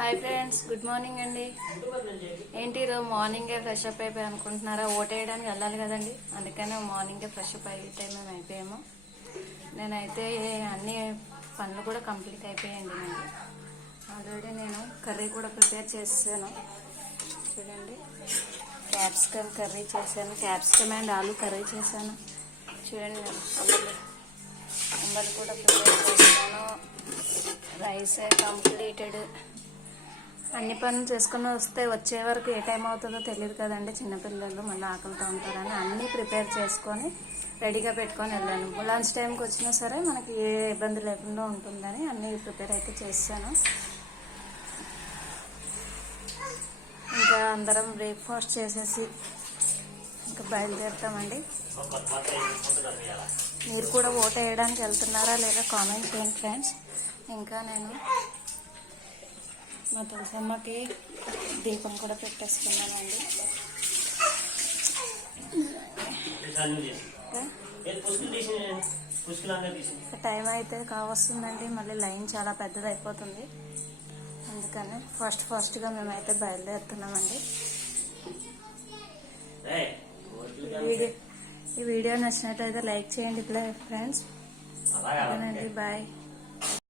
Hi friends, good morning అండి. ఏంటి రోజు మార్నింగే ఫ్రెష్ అప్ అయిపోయి అనుకుంటున్నారా? ఓట్ వేయడానికి వెళ్ళాలి కదండి, అందుకనే మార్నింగే ఫ్రెష్ అప్ అయితే మేము అయిపోయాము. నేనైతే అన్ని పనులు కూడా కంప్లీట్ అయిపోయాయండి. ఆల్రెడీ నేను కర్రీ కూడా ప్రిపేర్ చేసాను. చూడండి, క్యాప్సికమ్ కర్రీ చేశాను, క్యాప్సికమ్ అండ్ ఆలు కర్రీ చేశాను. చూడండి, అంబలి కూడా ప్రిపేర్ చేశాను. Rice completed. అన్ని పనులు చేసుకుని వస్తే వచ్చే వరకు ఏ టైం అవుతుందో తెలియదు కదండి. చిన్నపిల్లలు మళ్ళీ ఆకలితో ఉంటారని అన్నీ ప్రిపేర్ చేసుకొని రెడీగా పెట్టుకొని వెళ్ళాను. లంచ్ టైంకి వచ్చినా సరే మనకి ఏ ఇబ్బంది లేకుండా ఉంటుందని అన్నీ ప్రిపేర్ అయితే చేశాను. ఇంకా అందరం బ్రేక్ఫాస్ట్ చేసేసి ఇంకా బయలుదేరుతామండి. మీరు కూడా ఓట్ వేయడానికి వెళ్తున్నారా లేదా కామెంట్ చేయండి ఫ్రెండ్స్. ఇంకా నేను మా తులసమ్మకి దీపం కూడా పెట్టేసుకున్నానండి. టైం అయితే కావస్తుందండి, మళ్ళీ లైన్ చాలా పెద్దది అయిపోతుంది. అందుకని ఫస్ట్గా మేమైతే బయలుదేరుతున్నామండి. ఈ వీడియో నచ్చినట్లయితే లైక్ చేయండి ఫ్రెండ్స్. అదేనండి, బాయ్.